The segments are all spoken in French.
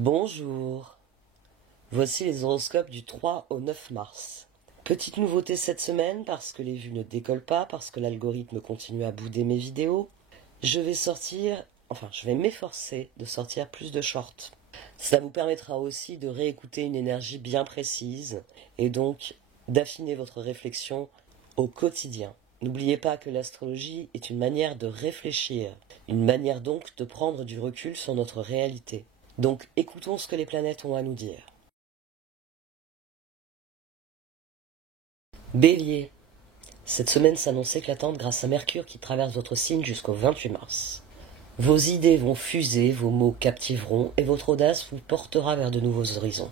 Bonjour, voici les horoscopes du 3 au 9 mars. Petite nouveauté cette semaine parce que les vues ne décollent pas, parce que l'algorithme continue à bouder mes vidéos. Je vais m'efforcer de sortir plus de shorts. Ça vous permettra aussi de réécouter une énergie bien précise et donc d'affiner votre réflexion au quotidien. N'oubliez pas que l'astrologie est une manière de réfléchir, une manière donc de prendre du recul sur notre réalité. Donc écoutons ce que les planètes ont à nous dire. Bélier. Cette semaine s'annonce éclatante grâce à Mercure qui traverse votre signe jusqu'au 28 mars. Vos idées vont fuser, vos mots captiveront et votre audace vous portera vers de nouveaux horizons.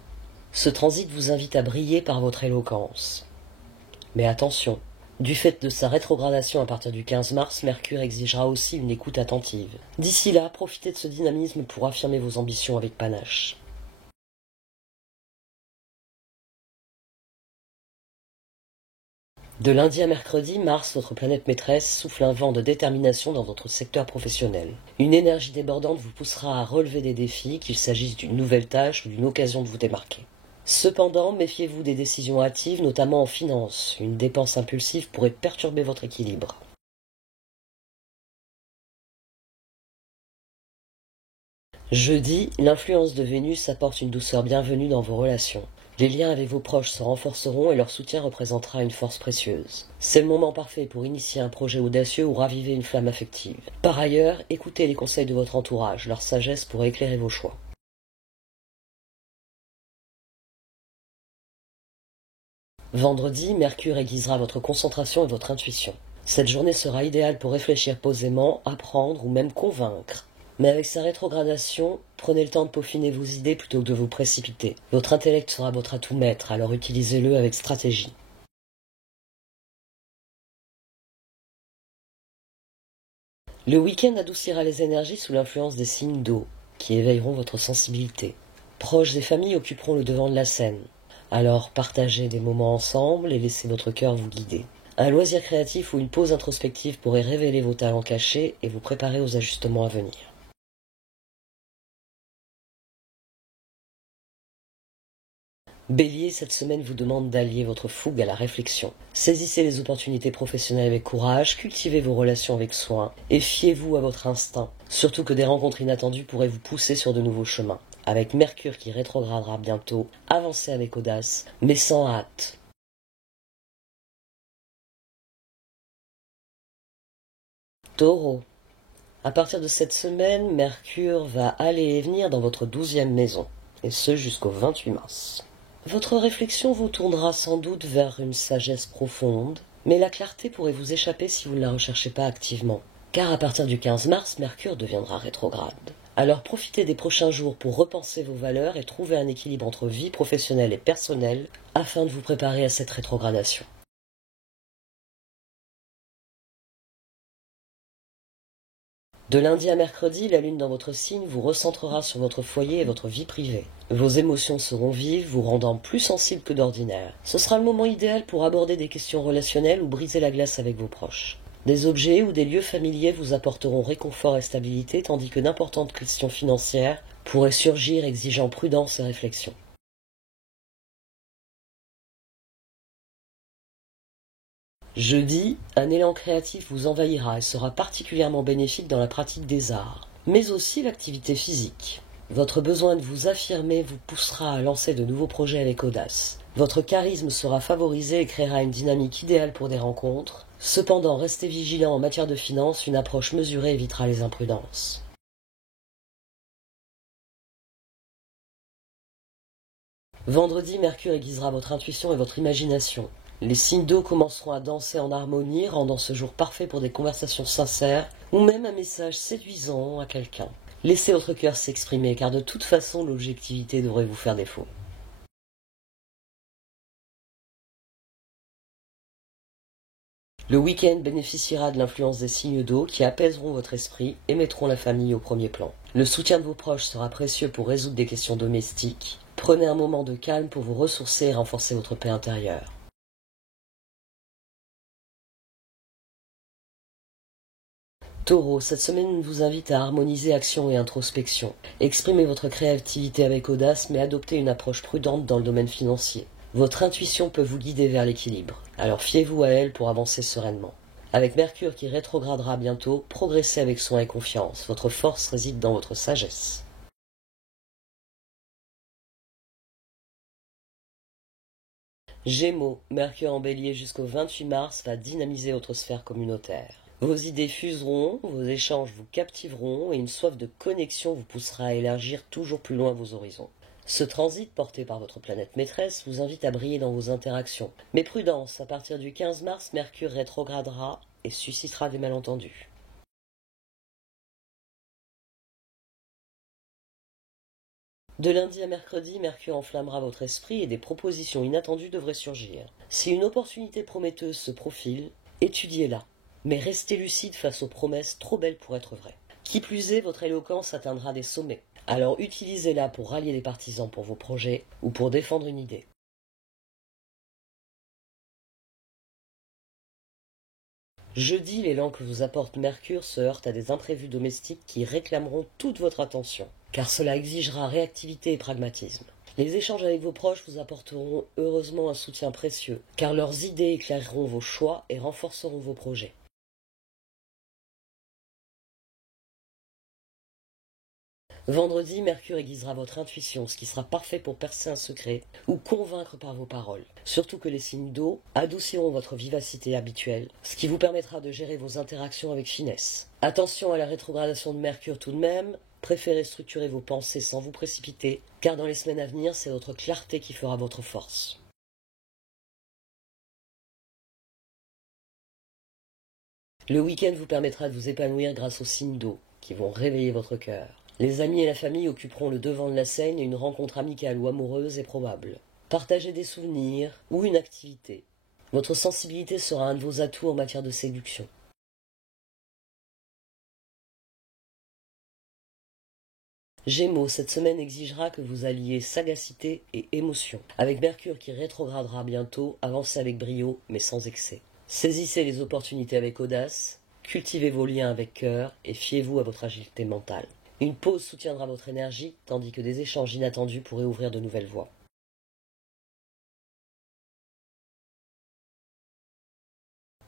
Ce transit vous invite à briller par votre éloquence. Mais attention, du fait de sa rétrogradation à partir du 15 mars, Mercure exigera aussi une écoute attentive. D'ici là, profitez de ce dynamisme pour affirmer vos ambitions avec panache. De lundi à mercredi, Mars, votre planète maîtresse, souffle un vent de détermination dans votre secteur professionnel. Une énergie débordante vous poussera à relever des défis, qu'il s'agisse d'une nouvelle tâche ou d'une occasion de vous démarquer. Cependant, méfiez-vous des décisions hâtives, notamment en finance. Une dépense impulsive pourrait perturber votre équilibre. Jeudi, l'influence de Vénus apporte une douceur bienvenue dans vos relations. Les liens avec vos proches se renforceront et leur soutien représentera une force précieuse. C'est le moment parfait pour initier un projet audacieux ou raviver une flamme affective. Par ailleurs, écoutez les conseils de votre entourage, leur sagesse pourrait éclairer vos choix. Vendredi, Mercure aiguisera votre concentration et votre intuition. Cette journée sera idéale pour réfléchir posément, apprendre ou même convaincre. Mais avec sa rétrogradation, prenez le temps de peaufiner vos idées plutôt que de vous précipiter. Votre intellect sera votre atout maître, alors utilisez-le avec stratégie. Le week-end adoucira les énergies sous l'influence des signes d'eau, qui éveilleront votre sensibilité. Proches et familles occuperont le devant de la scène. Alors partagez des moments ensemble et laissez votre cœur vous guider. Un loisir créatif ou une pause introspective pourrait révéler vos talents cachés et vous préparer aux ajustements à venir. Bélier, cette semaine vous demande d'allier votre fougue à la réflexion. Saisissez les opportunités professionnelles avec courage, cultivez vos relations avec soin et fiez-vous à votre instinct. Surtout que des rencontres inattendues pourraient vous pousser sur de nouveaux chemins. Avec Mercure qui rétrogradera bientôt, avancez avec audace, mais sans hâte. Taureau. À partir de cette semaine, Mercure va aller et venir dans votre 12e maison, et ce jusqu'au 28 mars. Votre réflexion vous tournera sans doute vers une sagesse profonde, mais la clarté pourrait vous échapper si vous ne la recherchez pas activement. Car à partir du 15 mars, Mercure deviendra rétrograde. Alors profitez des prochains jours pour repenser vos valeurs et trouver un équilibre entre vie professionnelle et personnelle afin de vous préparer à cette rétrogradation. De lundi à mercredi, la lune dans votre signe vous recentrera sur votre foyer et votre vie privée. Vos émotions seront vives, vous rendant plus sensible que d'ordinaire. Ce sera le moment idéal pour aborder des questions relationnelles ou briser la glace avec vos proches. Des objets ou des lieux familiers vous apporteront réconfort et stabilité, tandis que d'importantes questions financières pourraient surgir exigeant prudence et réflexion. Jeudi, un élan créatif vous envahira et sera particulièrement bénéfique dans la pratique des arts, mais aussi l'activité physique. Votre besoin de vous affirmer vous poussera à lancer de nouveaux projets avec audace. Votre charisme sera favorisé et créera une dynamique idéale pour des rencontres. Cependant, restez vigilant en matière de finances, une approche mesurée évitera les imprudences. Vendredi, Mercure aiguisera votre intuition et votre imagination. Les signes d'eau commenceront à danser en harmonie, rendant ce jour parfait pour des conversations sincères ou même un message séduisant à quelqu'un. Laissez votre cœur s'exprimer car de toute façon l'objectivité devrait vous faire défaut. Le week-end bénéficiera de l'influence des signes d'eau qui apaiseront votre esprit et mettront la famille au premier plan. Le soutien de vos proches sera précieux pour résoudre des questions domestiques. Prenez un moment de calme pour vous ressourcer et renforcer votre paix intérieure. Taureau, cette semaine vous invite à harmoniser action et introspection. Exprimez votre créativité avec audace, mais adoptez une approche prudente dans le domaine financier. Votre intuition peut vous guider vers l'équilibre, alors fiez-vous à elle pour avancer sereinement. Avec Mercure qui rétrogradera bientôt, progressez avec soin et confiance. Votre force réside dans votre sagesse. Gémeaux, Mercure en Bélier jusqu'au 28 mars va dynamiser votre sphère communautaire. Vos idées fuseront, vos échanges vous captiveront et une soif de connexion vous poussera à élargir toujours plus loin vos horizons. Ce transit, porté par votre planète maîtresse, vous invite à briller dans vos interactions. Mais prudence, à partir du 15 mars, Mercure rétrogradera et suscitera des malentendus. De lundi à mercredi, Mercure enflammera votre esprit et des propositions inattendues devraient surgir. Si une opportunité prometteuse se profile, étudiez-la, mais restez lucide face aux promesses trop belles pour être vraies. Qui plus est, votre éloquence atteindra des sommets. Alors utilisez-la pour rallier les partisans pour vos projets ou pour défendre une idée. Jeudi, l'élan que vous apporte Mercure se heurte à des imprévus domestiques qui réclameront toute votre attention, car cela exigera réactivité et pragmatisme. Les échanges avec vos proches vous apporteront heureusement un soutien précieux, car leurs idées éclaireront vos choix et renforceront vos projets. Vendredi, Mercure aiguisera votre intuition, ce qui sera parfait pour percer un secret ou convaincre par vos paroles. Surtout que les signes d'eau adouciront votre vivacité habituelle, ce qui vous permettra de gérer vos interactions avec finesse. Attention à la rétrogradation de Mercure tout de même, préférez structurer vos pensées sans vous précipiter, car dans les semaines à venir, c'est votre clarté qui fera votre force. Le week-end vous permettra de vous épanouir grâce aux signes d'eau, qui vont réveiller votre cœur. Les amis et la famille occuperont le devant de la scène et une rencontre amicale ou amoureuse est probable. Partagez des souvenirs ou une activité. Votre sensibilité sera un de vos atouts en matière de séduction. Gémeaux, cette semaine exigera que vous alliez sagacité et émotion. Avec Mercure qui rétrogradera bientôt, avancez avec brio mais sans excès. Saisissez les opportunités avec audace, cultivez vos liens avec cœur et fiez-vous à votre agilité mentale. Une pause soutiendra votre énergie, tandis que des échanges inattendus pourraient ouvrir de nouvelles voies.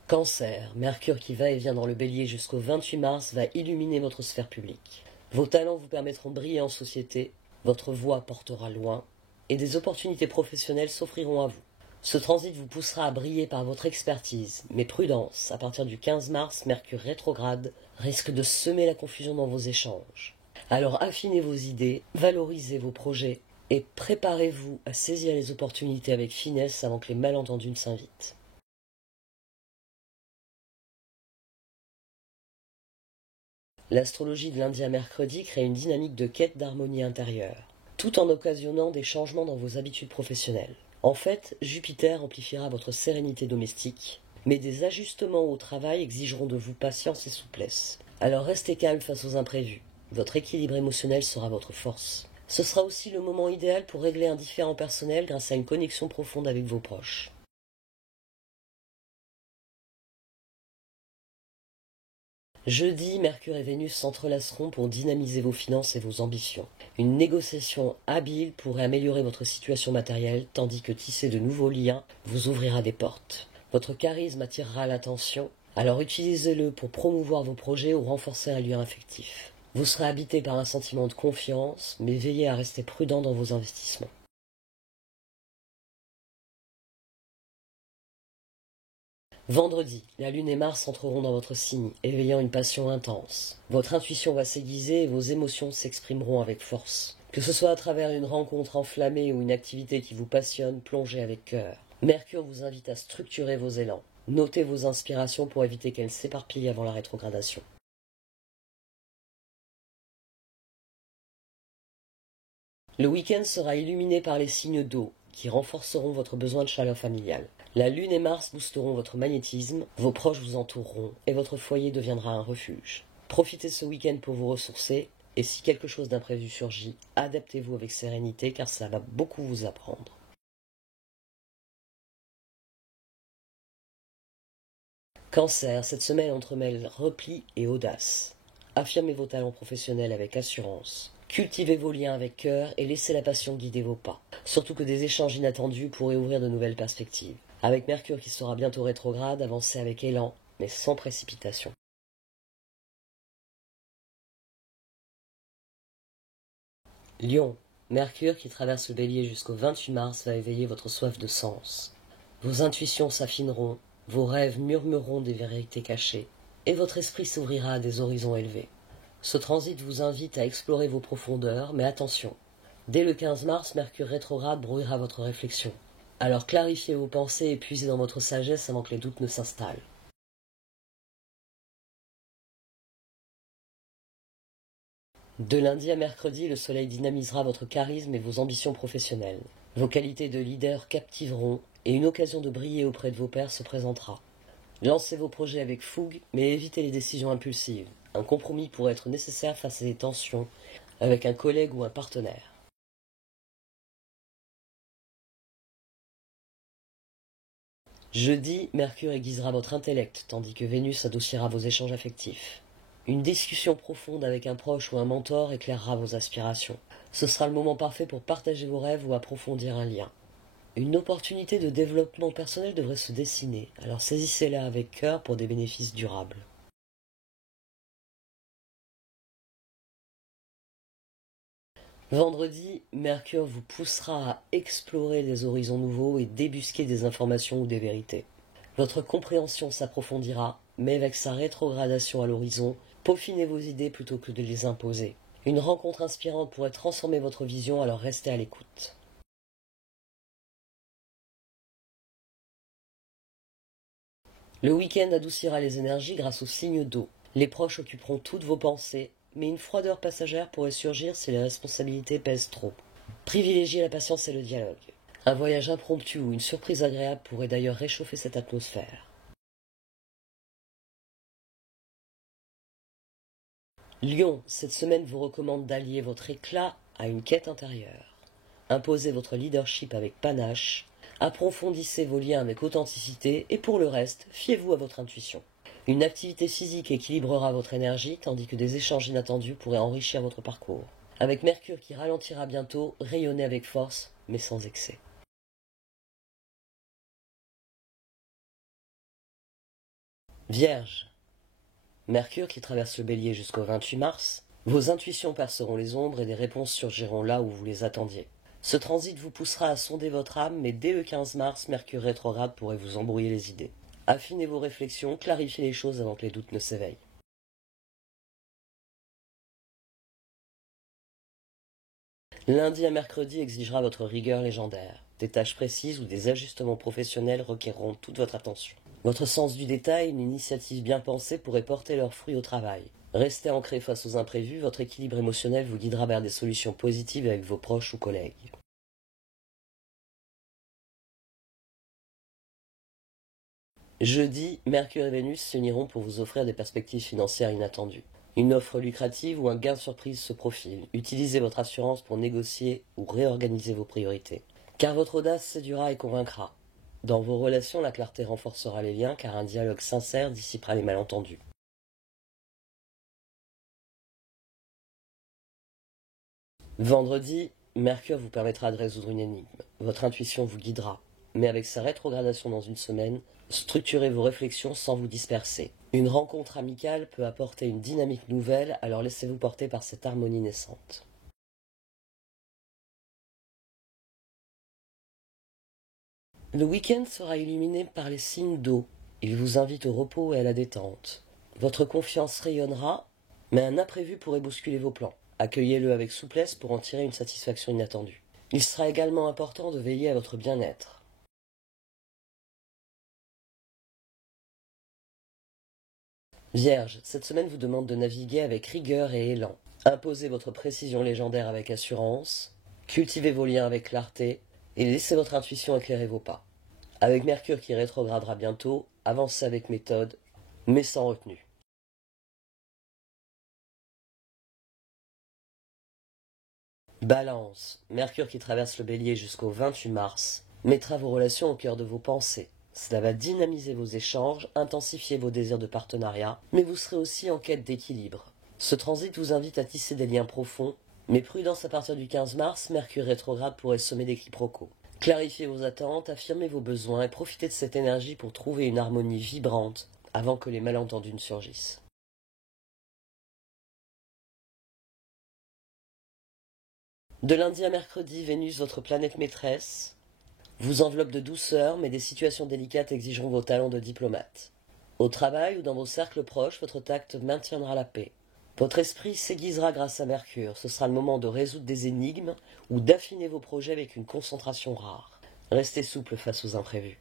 Cancer, Mercure qui va et vient dans le Bélier jusqu'au 28 mars va illuminer votre sphère publique. Vos talents vous permettront de briller en société, votre voix portera loin, et des opportunités professionnelles s'offriront à vous. Ce transit vous poussera à briller par votre expertise, mais prudence, à partir du 15 mars, Mercure rétrograde risque de semer la confusion dans vos échanges. Alors affinez vos idées, valorisez vos projets et préparez-vous à saisir les opportunités avec finesse avant que les malentendus ne s'invitent. L'astrologie de lundi à mercredi crée une dynamique de quête d'harmonie intérieure, tout en occasionnant des changements dans vos habitudes professionnelles. En fait, Jupiter amplifiera votre sérénité domestique, mais des ajustements au travail exigeront de vous patience et souplesse. Alors restez calme face aux imprévus. Votre équilibre émotionnel sera votre force. Ce sera aussi le moment idéal pour régler un différend personnel grâce à une connexion profonde avec vos proches. Jeudi, Mercure et Vénus s'entrelaceront pour dynamiser vos finances et vos ambitions. Une négociation habile pourrait améliorer votre situation matérielle, tandis que tisser de nouveaux liens vous ouvrira des portes. Votre charisme attirera l'attention, alors utilisez-le pour promouvoir vos projets ou renforcer un lien affectif. Vous serez habité par un sentiment de confiance, mais veillez à rester prudent dans vos investissements. Vendredi, la Lune et Mars entreront dans votre signe, éveillant une passion intense. Votre intuition va s'aiguiser et vos émotions s'exprimeront avec force. Que ce soit à travers une rencontre enflammée ou une activité qui vous passionne, plongez avec cœur. Mercure vous invite à structurer vos élans. Notez vos inspirations pour éviter qu'elles s'éparpillent avant la rétrogradation. Le week-end sera illuminé par les signes d'eau, qui renforceront votre besoin de chaleur familiale. La Lune et Mars boosteront votre magnétisme, vos proches vous entoureront et votre foyer deviendra un refuge. Profitez de ce week-end pour vous ressourcer et si quelque chose d'imprévu surgit, adaptez-vous avec sérénité car ça va beaucoup vous apprendre. Cancer, cette semaine entremêle repli et audace. Affirmez vos talents professionnels avec assurance. Cultivez vos liens avec cœur et laissez la passion guider vos pas. Surtout que des échanges inattendus pourraient ouvrir de nouvelles perspectives. Avec Mercure qui sera bientôt rétrograde, avancez avec élan, mais sans précipitation. Lion, Mercure qui traverse le Bélier jusqu'au 28 mars va éveiller votre soif de sens. Vos intuitions s'affineront, vos rêves murmureront des vérités cachées, et votre esprit s'ouvrira à des horizons élevés. Ce transit vous invite à explorer vos profondeurs, mais attention, dès le 15 mars, Mercure rétrograde brouillera votre réflexion. Alors clarifiez vos pensées et puisez dans votre sagesse avant que les doutes ne s'installent. De lundi à mercredi, le soleil dynamisera votre charisme et vos ambitions professionnelles. Vos qualités de leader captiveront et une occasion de briller auprès de vos pairs se présentera. Lancez vos projets avec fougue, mais évitez les décisions impulsives. Un compromis pourrait être nécessaire face à des tensions avec un collègue ou un partenaire. Jeudi, Mercure aiguisera votre intellect, tandis que Vénus adoucira vos échanges affectifs. Une discussion profonde avec un proche ou un mentor éclairera vos aspirations. Ce sera le moment parfait pour partager vos rêves ou approfondir un lien. Une opportunité de développement personnel devrait se dessiner, alors saisissez-la avec cœur pour des bénéfices durables. Vendredi, Mercure vous poussera à explorer des horizons nouveaux et débusquer des informations ou des vérités. Votre compréhension s'approfondira, mais avec sa rétrogradation à l'horizon, peaufinez vos idées plutôt que de les imposer. Une rencontre inspirante pourrait transformer votre vision, alors restez à l'écoute. Le week-end adoucira les énergies grâce aux signes d'eau. Les proches occuperont toutes vos pensées, mais une froideur passagère pourrait surgir si les responsabilités pèsent trop. Privilégiez la patience et le dialogue. Un voyage impromptu ou une surprise agréable pourrait d'ailleurs réchauffer cette atmosphère. Lion, cette semaine vous recommande d'allier votre éclat à une quête intérieure. Imposez votre leadership avec panache, approfondissez vos liens avec authenticité et pour le reste, fiez-vous à votre intuition. Une activité physique équilibrera votre énergie tandis que des échanges inattendus pourraient enrichir votre parcours. Avec Mercure qui ralentira bientôt, rayonnez avec force, mais sans excès. Vierge, Mercure qui traverse le Bélier jusqu'au 28 mars, vos intuitions perceront les ombres et des réponses surgiront là où vous les attendiez. Ce transit vous poussera à sonder votre âme, mais dès le 15 mars, Mercure rétrograde pourrait vous embrouiller les idées. Affinez vos réflexions, clarifiez les choses avant que les doutes ne s'éveillent. Lundi à mercredi exigera votre rigueur légendaire. Des tâches précises ou des ajustements professionnels requerront toute votre attention. Votre sens du détail, une initiative bien pensée pourrait porter leurs fruits au travail. Restez ancré face aux imprévus, votre équilibre émotionnel vous guidera vers des solutions positives avec vos proches ou collègues. Jeudi, Mercure et Vénus s'uniront pour vous offrir des perspectives financières inattendues. Une offre lucrative ou un gain surprise se profile. Utilisez votre assurance pour négocier ou réorganiser vos priorités. Car votre audace séduira et convaincra. Dans vos relations, la clarté renforcera les liens car un dialogue sincère dissipera les malentendus. Vendredi, Mercure vous permettra de résoudre une énigme. Votre intuition vous guidera. Mais avec sa rétrogradation dans une semaine, structurez vos réflexions sans vous disperser. Une rencontre amicale peut apporter une dynamique nouvelle, alors laissez-vous porter par cette harmonie naissante. Le week-end sera illuminé par les signes d'eau. Il vous invite au repos et à la détente. Votre confiance rayonnera, mais un imprévu pourrait bousculer vos plans. Accueillez-le avec souplesse pour en tirer une satisfaction inattendue. Il sera également important de veiller à votre bien-être. Vierge, cette semaine vous demande de naviguer avec rigueur et élan. Imposez votre précision légendaire avec assurance, cultivez vos liens avec clarté et laissez votre intuition éclairer vos pas. Avec Mercure qui rétrogradera bientôt, avancez avec méthode, mais sans retenue. Balance, Mercure qui traverse le Bélier jusqu'au 28 mars, mettra vos relations au cœur de vos pensées. Cela va dynamiser vos échanges, intensifier vos désirs de partenariat, mais vous serez aussi en quête d'équilibre. Ce transit vous invite à tisser des liens profonds, mais prudence à partir du 15 mars, Mercure rétrograde pourrait semer des quiproquos. Clarifiez vos attentes, affirmez vos besoins et profitez de cette énergie pour trouver une harmonie vibrante avant que les malentendus ne surgissent. De lundi à mercredi, Vénus, votre planète maîtresse, vous enveloppe de douceur, mais des situations délicates exigeront vos talents de diplomate. Au travail ou dans vos cercles proches, votre tact maintiendra la paix. Votre esprit s'aiguisera grâce à Mercure. Ce sera le moment de résoudre des énigmes ou d'affiner vos projets avec une concentration rare. Restez souple face aux imprévus.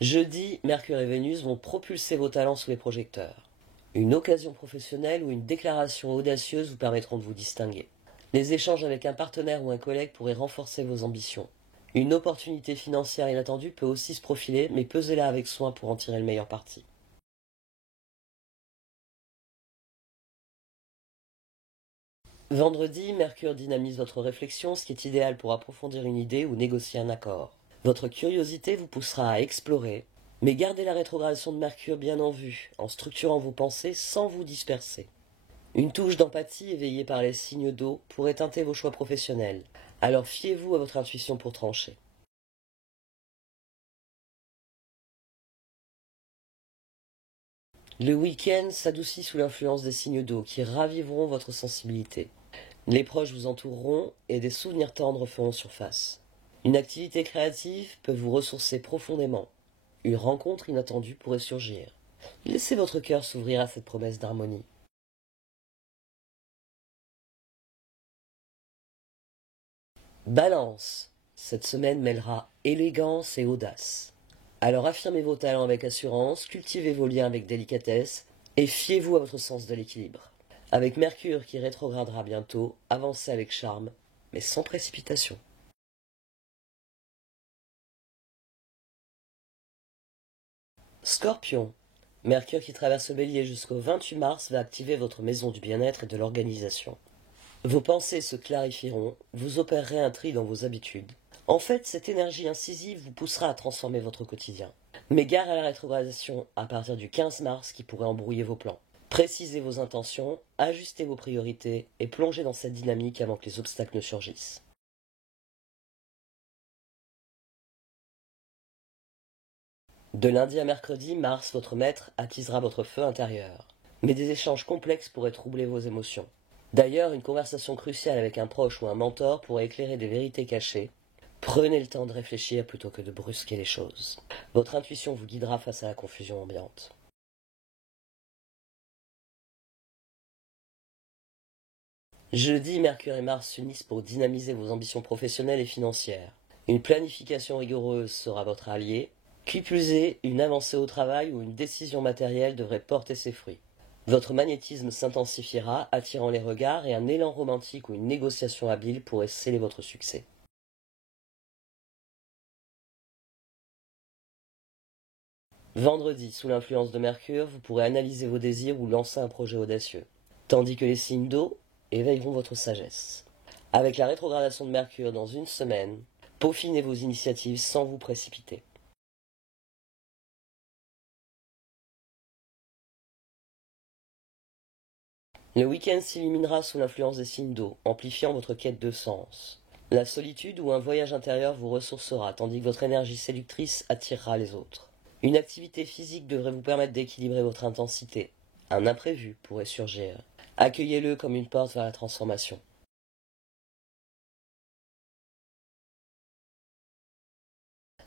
Jeudi, Mercure et Vénus vont propulser vos talents sous les projecteurs. Une occasion professionnelle ou une déclaration audacieuse vous permettront de vous distinguer. Les échanges avec un partenaire ou un collègue pourraient renforcer vos ambitions. Une opportunité financière inattendue peut aussi se profiler, mais pesez-la avec soin pour en tirer le meilleur parti. Vendredi, Mercure dynamise votre réflexion, ce qui est idéal pour approfondir une idée ou négocier un accord. Votre curiosité vous poussera à explorer, mais gardez la rétrogradation de Mercure bien en vue, en structurant vos pensées sans vous disperser. Une touche d'empathie éveillée par les signes d'eau pourrait teinter vos choix professionnels, alors fiez-vous à votre intuition pour trancher. Le week-end s'adoucit sous l'influence des signes d'eau qui raviveront votre sensibilité. Les proches vous entoureront et des souvenirs tendres feront surface. Une activité créative peut vous ressourcer profondément. Une rencontre inattendue pourrait surgir. Laissez votre cœur s'ouvrir à cette promesse d'harmonie. Balance. Cette semaine mêlera élégance et audace. Alors affirmez vos talents avec assurance, cultivez vos liens avec délicatesse et fiez-vous à votre sens de l'équilibre. Avec Mercure qui rétrogradera bientôt, avancez avec charme, mais sans précipitation. Scorpion. Mercure qui traverse le Bélier jusqu'au 28 mars va activer votre maison du bien-être et de l'organisation. Vos pensées se clarifieront, vous opérerez un tri dans vos habitudes. En fait, cette énergie incisive vous poussera à transformer votre quotidien. Mais gare à la rétrogradation à partir du 15 mars qui pourrait embrouiller vos plans. Précisez vos intentions, ajustez vos priorités et plongez dans cette dynamique avant que les obstacles ne surgissent. De lundi à mercredi, Mars, votre maître, attisera votre feu intérieur. Mais des échanges complexes pourraient troubler vos émotions. D'ailleurs, une conversation cruciale avec un proche ou un mentor pourrait éclairer des vérités cachées. Prenez le temps de réfléchir plutôt que de brusquer les choses. Votre intuition vous guidera face à la confusion ambiante. Jeudi, Mercure et Mars s'unissent pour dynamiser vos ambitions professionnelles et financières. Une planification rigoureuse sera votre allié. Qui plus est, une avancée au travail ou une décision matérielle devrait porter ses fruits. Votre magnétisme s'intensifiera, attirant les regards, et un élan romantique ou une négociation habile pourrait sceller votre succès. Vendredi, sous l'influence de Mercure, vous pourrez analyser vos désirs ou lancer un projet audacieux, tandis que les signes d'eau éveilleront votre sagesse. Avec la rétrogradation de Mercure dans une semaine, peaufinez vos initiatives sans vous précipiter. Le week-end s'illuminera sous l'influence des signes d'eau, amplifiant votre quête de sens. La solitude ou un voyage intérieur vous ressourcera, tandis que votre énergie séductrice attirera les autres. Une activité physique devrait vous permettre d'équilibrer votre intensité. Un imprévu pourrait surgir. Accueillez-le comme une porte vers la transformation.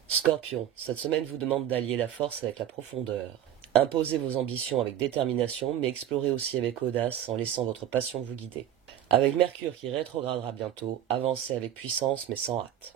Scorpion, cette semaine vous demande d'allier la force avec la profondeur. Imposez vos ambitions avec détermination, mais explorez aussi avec audace en laissant votre passion vous guider. Avec Mercure qui rétrogradera bientôt, avancez avec puissance mais sans hâte.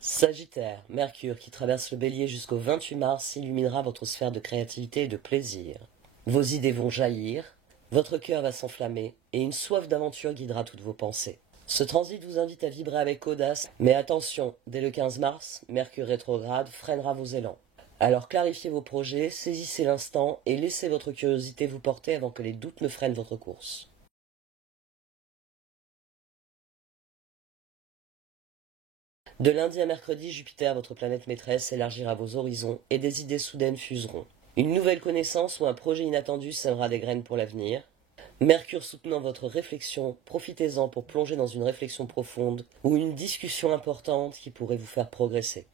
Sagittaire, Mercure qui traverse le Bélier jusqu'au 28 mars illuminera votre sphère de créativité et de plaisir. Vos idées vont jaillir, votre cœur va s'enflammer et une soif d'aventure guidera toutes vos pensées. Ce transit vous invite à vibrer avec audace, mais attention, dès le 15 mars, Mercure rétrograde freinera vos élans. Alors clarifiez vos projets, saisissez l'instant et laissez votre curiosité vous porter avant que les doutes ne freinent votre course. De lundi à mercredi, Jupiter, votre planète maîtresse, élargira vos horizons et des idées soudaines fuseront. Une nouvelle connaissance ou un projet inattendu sèmera des graines pour l'avenir. Mercure soutenant votre réflexion, profitez-en pour plonger dans une réflexion profonde ou une discussion importante qui pourrait vous faire progresser.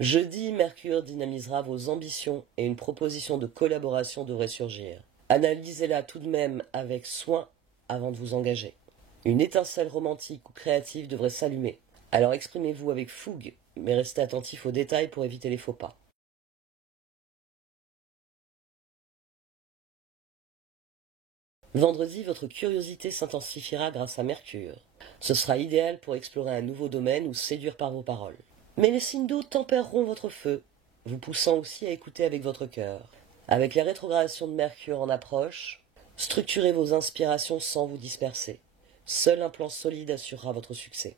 Jeudi, Mercure dynamisera vos ambitions et une proposition de collaboration devrait surgir. Analysez-la tout de même avec soin avant de vous engager. Une étincelle romantique ou créative devrait s'allumer. Alors exprimez-vous avec fougue, mais restez attentif aux détails pour éviter les faux pas. Vendredi, votre curiosité s'intensifiera grâce à Mercure. Ce sera idéal pour explorer un nouveau domaine ou séduire par vos paroles. Mais les signes d'eau tempéreront votre feu, vous poussant aussi à écouter avec votre cœur. Avec la rétrogradation de Mercure en approche, structurez vos inspirations sans vous disperser. Seul un plan solide assurera votre succès.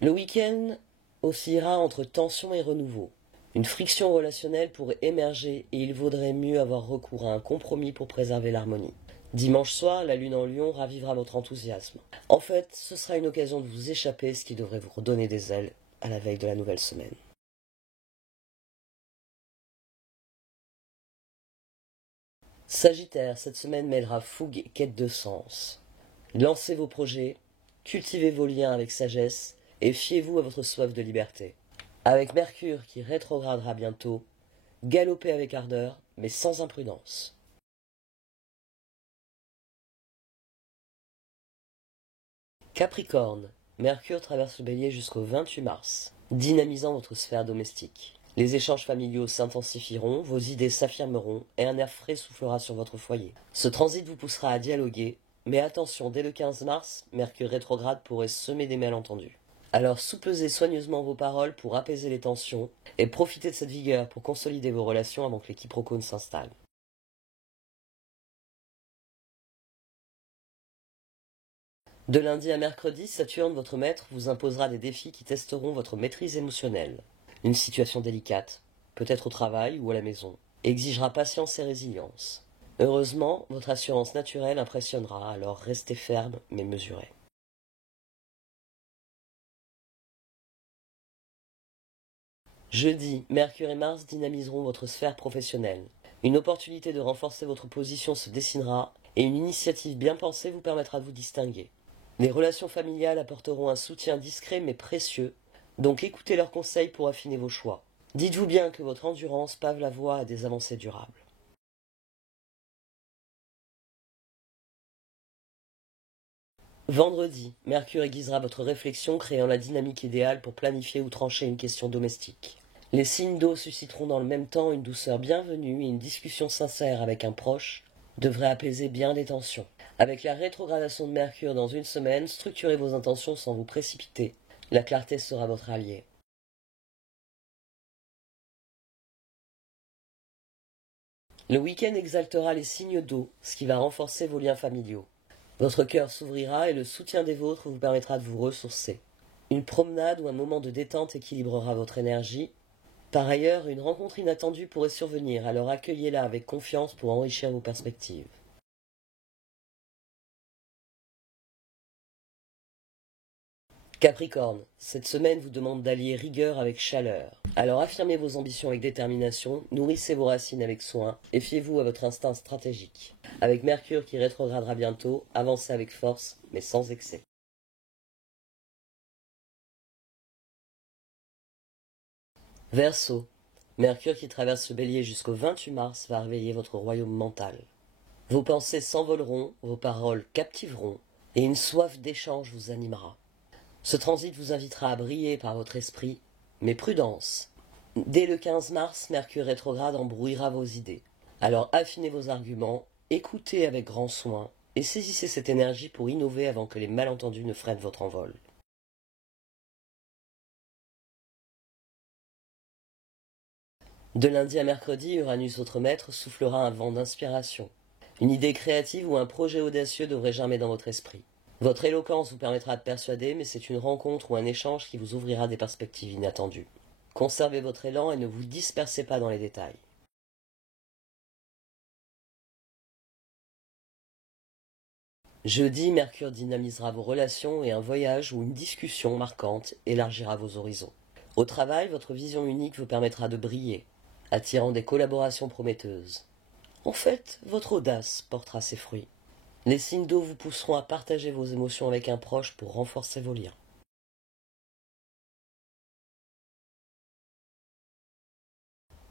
Le week-end oscillera entre tension et renouveau. Une friction relationnelle pourrait émerger et il vaudrait mieux avoir recours à un compromis pour préserver l'harmonie. Dimanche soir, la lune en lion ravivera votre enthousiasme. En fait, ce sera une occasion de vous échapper, ce qui devrait vous redonner des ailes à la veille de la nouvelle semaine. Sagittaire, cette semaine mêlera fougue et quête de sens. Lancez vos projets, cultivez vos liens avec sagesse et fiez-vous à votre soif de liberté. Avec Mercure qui rétrogradera bientôt, galopez avec ardeur, mais sans imprudence. Capricorne, Mercure traverse le bélier jusqu'au 28 mars, dynamisant votre sphère domestique. Les échanges familiaux s'intensifieront, vos idées s'affirmeront et un air frais soufflera sur votre foyer. Ce transit vous poussera à dialoguer, mais attention, dès le 15 mars, Mercure rétrograde pourrait semer des malentendus. Alors soupesez soigneusement vos paroles pour apaiser les tensions et profitez de cette vigueur pour consolider vos relations avant que les quiproquos ne s'installent. De lundi à mercredi, Saturne, votre maître, vous imposera des défis qui testeront votre maîtrise émotionnelle. Une situation délicate, peut-être au travail ou à la maison, exigera patience et résilience. Heureusement, votre assurance naturelle impressionnera, alors restez ferme mais mesuré. Jeudi, Mercure et Mars dynamiseront votre sphère professionnelle. Une opportunité de renforcer votre position se dessinera et une initiative bien pensée vous permettra de vous distinguer. Les relations familiales apporteront un soutien discret mais précieux, donc écoutez leurs conseils pour affiner vos choix. Dites-vous bien que votre endurance pave la voie à des avancées durables. Vendredi, Mercure aiguisera votre réflexion, créant la dynamique idéale pour planifier ou trancher une question domestique. Les signes d'eau susciteront dans le même temps une douceur bienvenue et une discussion sincère avec un proche devrait apaiser bien des tensions. Avec la rétrogradation de Mercure dans une semaine, structurez vos intentions sans vous précipiter. La clarté sera votre allié. Le week-end exaltera les signes d'eau, ce qui va renforcer vos liens familiaux. Votre cœur s'ouvrira et le soutien des vôtres vous permettra de vous ressourcer. Une promenade ou un moment de détente équilibrera votre énergie. Par ailleurs, une rencontre inattendue pourrait survenir, alors accueillez-la avec confiance pour enrichir vos perspectives. Capricorne, cette semaine vous demande d'allier rigueur avec chaleur. Alors affirmez vos ambitions avec détermination, nourrissez vos racines avec soin et fiez-vous à votre instinct stratégique. Avec Mercure qui rétrogradera bientôt, avancez avec force, mais sans excès. Verseau, Mercure qui traverse le bélier jusqu'au 28 mars va réveiller votre royaume mental. Vos pensées s'envoleront, vos paroles captiveront, et une soif d'échange vous animera. Ce transit vous invitera à briller par votre esprit, mais prudence. Dès le 15 mars, Mercure rétrograde embrouillera vos idées. Alors affinez vos arguments, écoutez avec grand soin, et saisissez cette énergie pour innover avant que les malentendus ne freinent votre envol. De lundi à mercredi, Uranus, votre maître, soufflera un vent d'inspiration. Une idée créative ou un projet audacieux devrait germer dans votre esprit. Votre éloquence vous permettra de persuader, mais c'est une rencontre ou un échange qui vous ouvrira des perspectives inattendues. Conservez votre élan et ne vous dispersez pas dans les détails. Jeudi, Mercure dynamisera vos relations et un voyage ou une discussion marquante élargira vos horizons. Au travail, votre vision unique vous permettra de briller, attirant des collaborations prometteuses. En fait, votre audace portera ses fruits. Les signes d'eau vous pousseront à partager vos émotions avec un proche pour renforcer vos liens.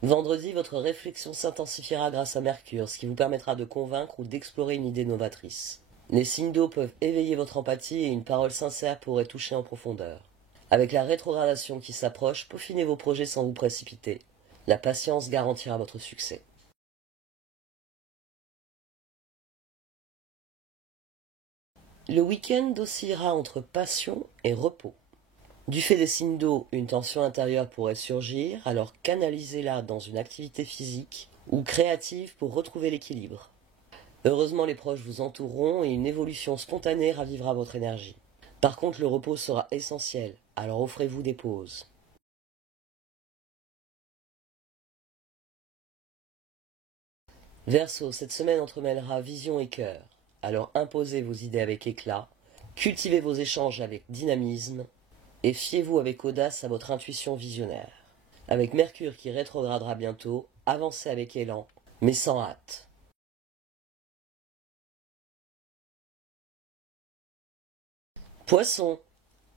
Vendredi, votre réflexion s'intensifiera grâce à Mercure, ce qui vous permettra de convaincre ou d'explorer une idée novatrice. Les signes d'eau peuvent éveiller votre empathie et une parole sincère pourrait toucher en profondeur. Avec la rétrogradation qui s'approche, peaufinez vos projets sans vous précipiter. La patience garantira votre succès. Le week-end oscillera entre passion et repos. Du fait des signes d'eau, une tension intérieure pourrait surgir, alors canalisez-la dans une activité physique ou créative pour retrouver l'équilibre. Heureusement, les proches vous entoureront et une évolution spontanée ravivera votre énergie. Par contre, le repos sera essentiel, alors offrez-vous des pauses. Verseau, cette semaine entremêlera vision et cœur, alors imposez vos idées avec éclat, cultivez vos échanges avec dynamisme et fiez-vous avec audace à votre intuition visionnaire. Avec Mercure qui rétrogradera bientôt, avancez avec élan, mais sans hâte. Poisson,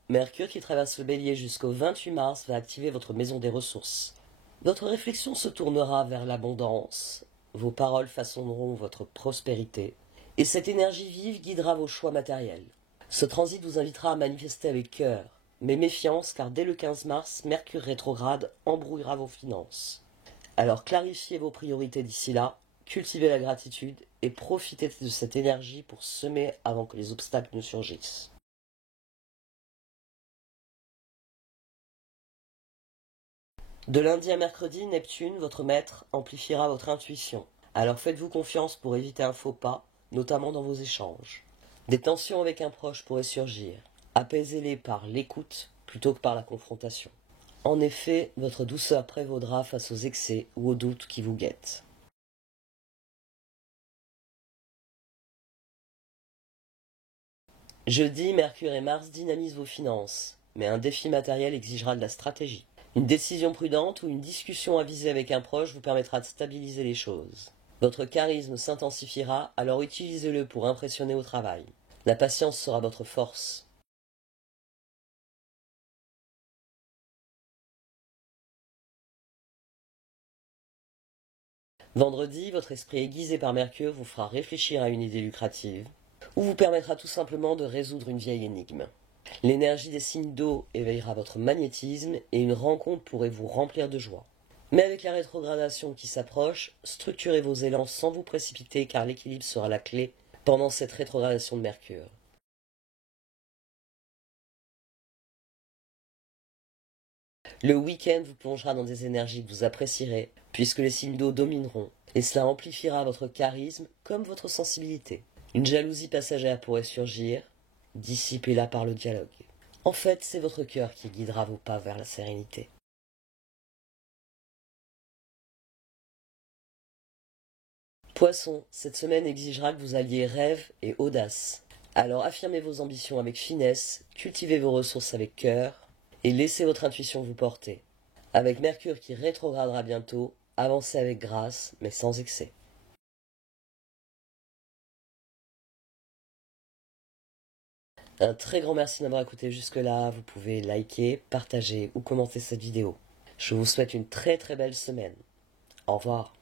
Mercure qui traverse le Bélier jusqu'au 28 mars va activer votre maison des ressources. Votre réflexion se tournera vers l'abondance, vos paroles façonneront votre prospérité, et cette énergie vive guidera vos choix matériels. Ce transit vous invitera à manifester avec cœur, mais méfiance car dès le 15 mars, Mercure rétrograde embrouillera vos finances. Alors clarifiez vos priorités d'ici là, cultivez la gratitude et profitez de cette énergie pour semer avant que les obstacles ne surgissent. De lundi à mercredi, Neptune, votre maître, amplifiera votre intuition. Alors faites-vous confiance pour éviter un faux pas, notamment dans vos échanges. Des tensions avec un proche pourraient surgir. Apaisez-les par l'écoute plutôt que par la confrontation. En effet, votre douceur prévaudra face aux excès ou aux doutes qui vous guettent. Jeudi, Mercure et Mars dynamisent vos finances, mais un défi matériel exigera de la stratégie. Une décision prudente ou une discussion avisée avec un proche vous permettra de stabiliser les choses. Votre charisme s'intensifiera, alors utilisez-le pour impressionner au travail. La patience sera votre force. Vendredi, votre esprit aiguisé par Mercure vous fera réfléchir à une idée lucrative, ou vous permettra tout simplement de résoudre une vieille énigme. L'énergie des signes d'eau éveillera votre magnétisme et une rencontre pourrait vous remplir de joie. Mais avec la rétrogradation qui s'approche, structurez vos élans sans vous précipiter car l'équilibre sera la clé pendant cette rétrogradation de Mercure. Le week-end vous plongera dans des énergies que vous apprécierez, puisque les signes d'eau domineront, et cela amplifiera votre charisme comme votre sensibilité. Une jalousie passagère pourrait surgir, dissipez-la par le dialogue. En fait, c'est votre cœur qui guidera vos pas vers la sérénité. Poisson, cette semaine exigera que vous alliez rêve et audace. Alors affirmez vos ambitions avec finesse, cultivez vos ressources avec cœur, et laissez votre intuition vous porter. Avec Mercure qui rétrogradera bientôt, avancez avec grâce, mais sans excès. Un très grand merci d'avoir écouté jusque-là. Vous pouvez liker, partager ou commenter cette vidéo. Je vous souhaite une très très belle semaine. Au revoir.